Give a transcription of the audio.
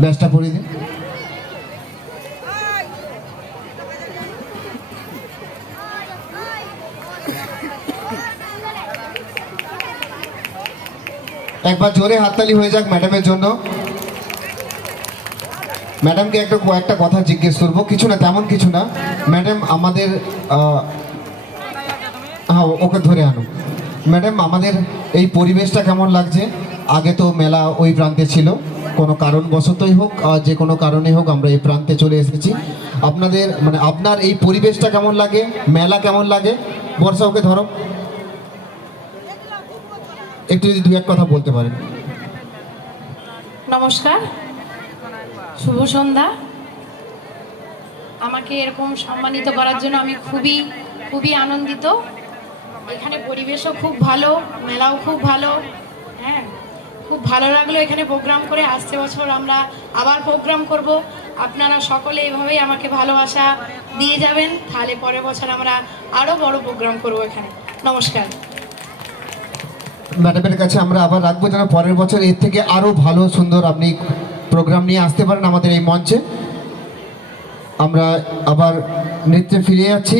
ব্যাসটা পরিয়ে দিন। একবার জোরে হাততালি হয়ে যাক ম্যাডামের জন্য। ম্যাডামকে একটা কয়েকটা কথা জিজ্ঞেস করব। কিছু না, তেমন কিছু না। ম্যাডাম আমাদের হ্যাঁ ওকে ধরে আনো ম্যাডাম, আমাদের এই পরিবেশটা কেমন লাগছে? আগে তো মেলা ওই প্রান্তে ছিল। কোনো কারণবশতই হোক যে কোনো কারণে হোক আমরা এই প্রান্তে চলে এসেছি। আপনাদের মানে আপনার এই পরিবেশটা কেমন লাগে? মেলা কেমন লাগে? বর্ষা ওকে ধরো। একটু যদি দু এক কথা বলতে পারেন। নমস্কার। শুভ সন্ধ্যা। আমাকে এরকম সম্মানিত করার জন্য আমি খুবই খুবই আনন্দিত। এখানে পরিবেশও খুব ভালো, মেলাও খুব ভালো হ্যাঁ? খুব ভালো লাগল এখানে প্রোগ্রাম করে। আসছে বছর আমরা আবার প্রোগ্রাম করব। আপনারা সকলে এভাবেই আমাকে ভালোবাসা দিয়ে যাবেন। তাহলে পরের বছর আমরা আরও বড় প্রোগ্রাম করব এখানে। নমস্কার। ম্যাডামের কাছে আমরা আবার রাখব যেন পরের বছর এর থেকে আরও ভালো, সুন্দর আপনি প্রোগ্রাম নিয়ে আসতে পারেন আমাদের এই মঞ্চে। আমরা আবার নৃত্যে ফিরে যাচ্ছি।